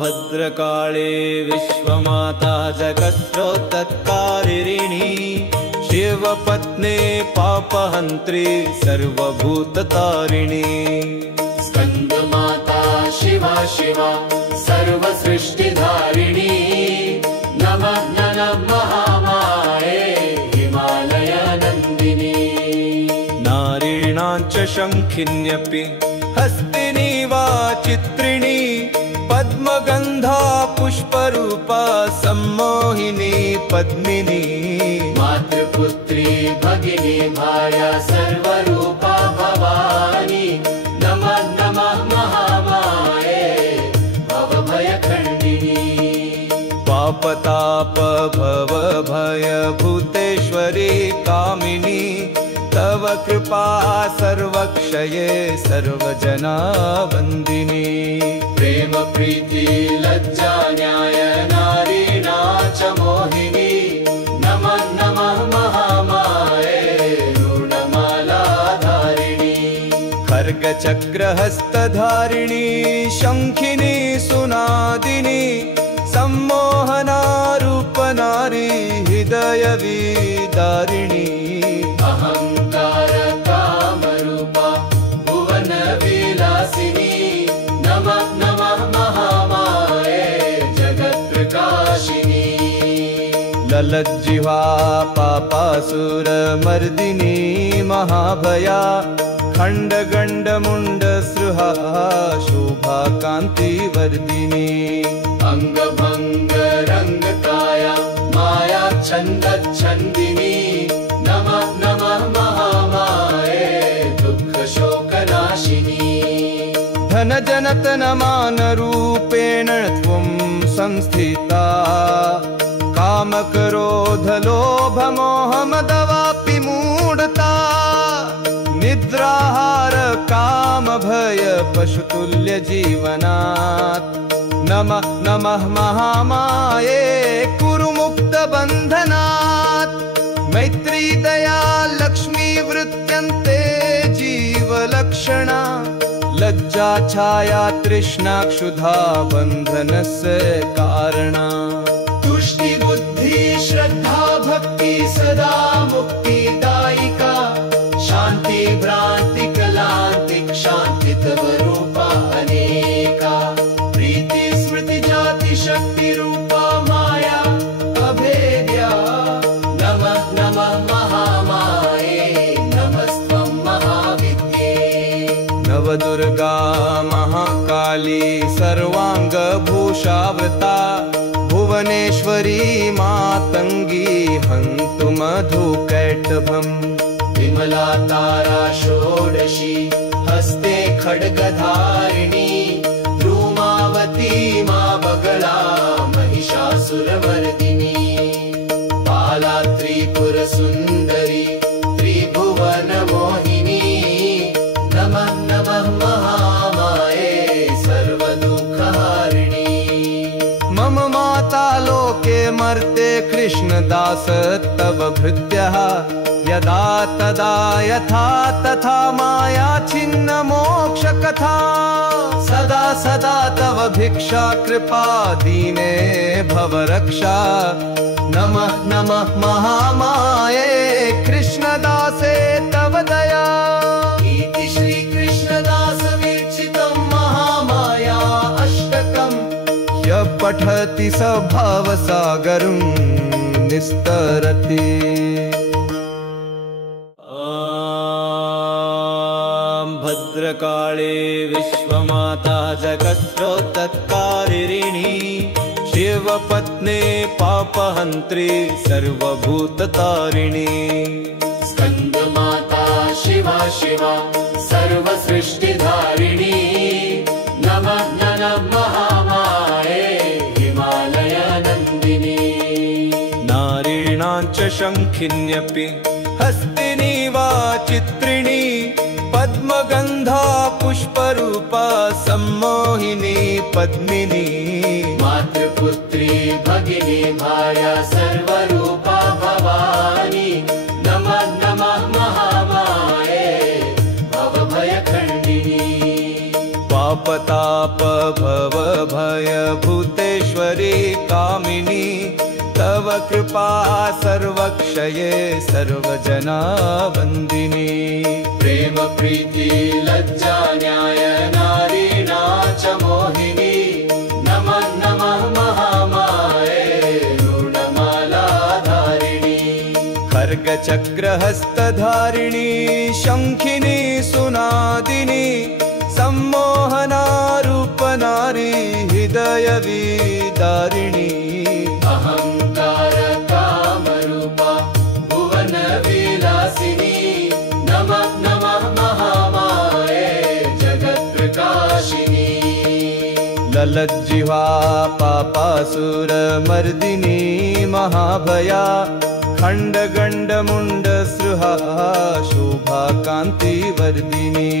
भद्रकाळे विश्वमाता जगत्रोत्तत्कारिणी शिवपत्नी पापहन्त्री सर्वभूततारिणी। स्कन्दमाता शिवा शिवा सर्वसृष्टिधारिणी। नमः नमः महामाये हिमालयनन्दिनी। नारीणां च शङ्खिन्यपि हस्तिनी वा चित्रिणी पद्मगन्धा पुष्परूपा सम्मोहिनी पद्मिनी। मातृपुत्री भगिनी भाया सर्वरूपा भवानी। नमः नमः महामाये भवभयखण्डिनी। पापताप भव भय भूतेश्वरी कामिनी तव कृपा सर्वक्षये सर्वजना वन्दिनी। प्रेम प्रीति लज्जा न्याय नारीणा च मोहिनी। नमः नमः महामाये ऋणमालाधारिणी। खड्गचक्रहस्तधारिणी शङ्खिनी सुनादिनी सम्मोहना रूपनारी हृदयविदारिणी। अहंकार कामरूपा भुवन विलासिनी। नमः नमः महामाये जगत्प्रकाशिनी। ललज्जिह्वा पापासुरमर्दिनी महाभया खण्डगण्डमुण्डसृहा शोभा कान्तिवर्धिनी। अंगभंग रंगकाया माया छन्दच्छन्दिनी। नमः नमः महामाये दुःखशोकनाशिनी। धनजनतनमानरूपेण त्वं संस्थिता कामक्रोधलोभमोहमदवापि मूढता। निद्राहार कामभय पशुतुल्यजीवनात् नमः नमः महामाये कुरु मुक्तबन्धनात्। मैत्री दया लक्ष्मी वृत्यन्ते जीवलक्षणा लज्जा छाया तृष्णा क्षुधा बन्धनस्य कारणा। तुष्टि बुद्धि श्रद्धा भक्ति सदा मुक्तिदायिका। शान्ति भ्रान्ति कलान्ति क्षान्ति तव रूपा अनेका। प्रीति स्मृति जाति शक्ति रूपा माया अभेद्या। नमः नमः महामाये नमस्त्वं महाविद्ये। नवदुर्गा महाकाली सर्वाङ्गभूषावृता भुवनेश्वरी मातङ्गी हन्तु मधुकैटभम्। विमला तारा षोडशी हस्ते खड्गधारिणी। ध्रूमावती मा बगला महिषासुरमर्दिनी। बाला त्रिपुरसुन्दरी त्रिभुवनमोहिनी। नमः नमः महामाये सर्वदुःखहारिणी। मम माता लोके मर्ते कृष्णदास तव भृत्यः यदा तदा यथा तथा माया छिन्न मोक्षकथा। सदा सदा तव भिक्षा कृपा दीने भव रक्षा। नमः नमः महामाये कृष्णदासे तव दया। इति श्री कृष्णदास विरचितं महामाया अष्टकम्। यः पठति स भावसागरं निस्तरति। भद्रकाळे विश्वमाता जगत्रोत्तत्कारिणी शिवपत्नी पापहन्त्री सर्वभूततारिणी। स्कन्दमाता शिवा शिवा सर्वसृष्टिधारिणी। नमः नमः महामाये हिमालयनन्दिनी। नारीणां च शङ्खिन्यपि हस्तिनी वा चित्रिणी पद्मगन्धा पुष्परूपा सम्मोहिनी पद्मिनी। मातृपुत्री भगिनी भाया सर्वरूपा भवानी। नमः नमः महामाये भवभयखण्डिनी। तापताप भव भय भूतेश्वरी कामिनी तव कृपा सर्वक्षये सर्वजना वन्दिनी प्रेम प्रीति लज्जा न्याय नारीणा च मोहिनी नमः नमः महामाये रूढमालाधारिणी खड्गचक्रहस्तधारिणी शङ्खिनी सुनादिनी सम्मोहना रूपनारी हृदयविदारिणी अहंकार कामरूपा भुवन विलासिनी नमः नमः महामाये जगत्प्रकाशिनी ललज्जिह्वा पापासुरमर्दिनी महाभया खण्डगण्डमुण्डसृहा शोभा कान्तिवर्धिनी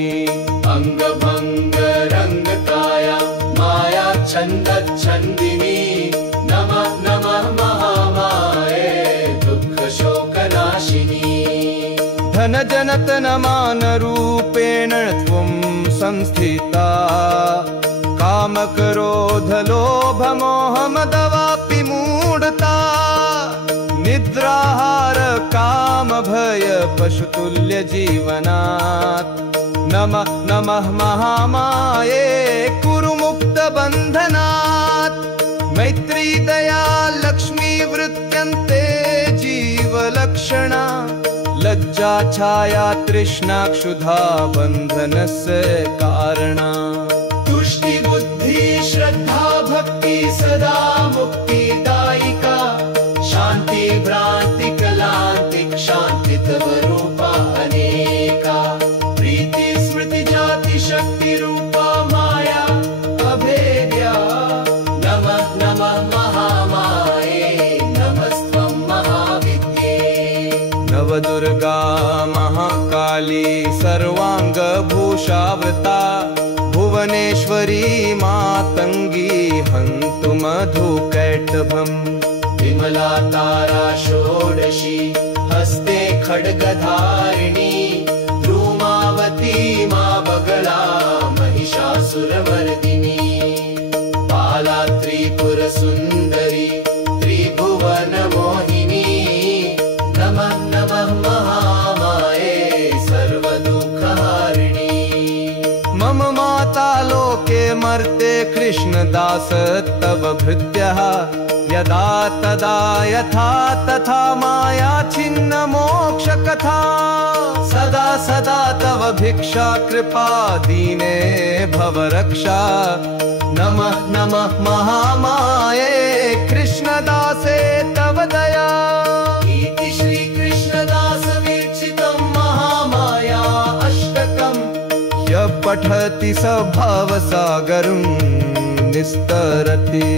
अंगभंग रंगकाया माया छन्दच्छन्दिनी नमः नमः महामाये दुःख शोकनाशिनी धनजनतनमानरूपेण त्वं संस्थिता कामक्रोधलोभमोहमदवापि मूढता निद्राहार कामभय पशुतुल्यजीवनात् नमः नमः महामाये कुरु मुक्तबन्धनात् मैत्री दया लक्ष्मी वृत्यन्ते जीवलक्षणा लज्जा छाया तृष्णा क्षुधा बन्धनस्य कारणा तुष्टि बुद्धि श्रद्धा भक्ति सदा मुक्तिदायिका शांति भ्रांति कलांति शांति तव रूपा अनेका प्रीति स्मृति जाति शक्ति रूपा माया अभेद्या नमः नमः महामाये नमस्त्वं महाविद्ये नवदुर्गा महाकाली सर्वांगभूषावृता भुवनेश्वरी मातंगी हन्तु मधुकैटभम् विमला तारा षोडशी हस्ते खड्गधारिणी धूमावती मा बगला महिषासुरमर्दिनी बाला त्रिपुरसुन्दरी त्रिभुवन मोहिनी नमः नमः महामाये सर्वदुःखहारिणी मम माता लोके मर्ते कृष्णदास तव भृत्यः यदा तदा यथा तथा माया छिन्न मोक्षकथा सदा सदा तव भिक्षा कृपा दीने भव रक्षा नमः नमः महामाये कृष्णदासे तव दया इति श्री कृष्णदास विरचितं महामाया अष्टकम् यः पठति स भवसागरं निस्तरति।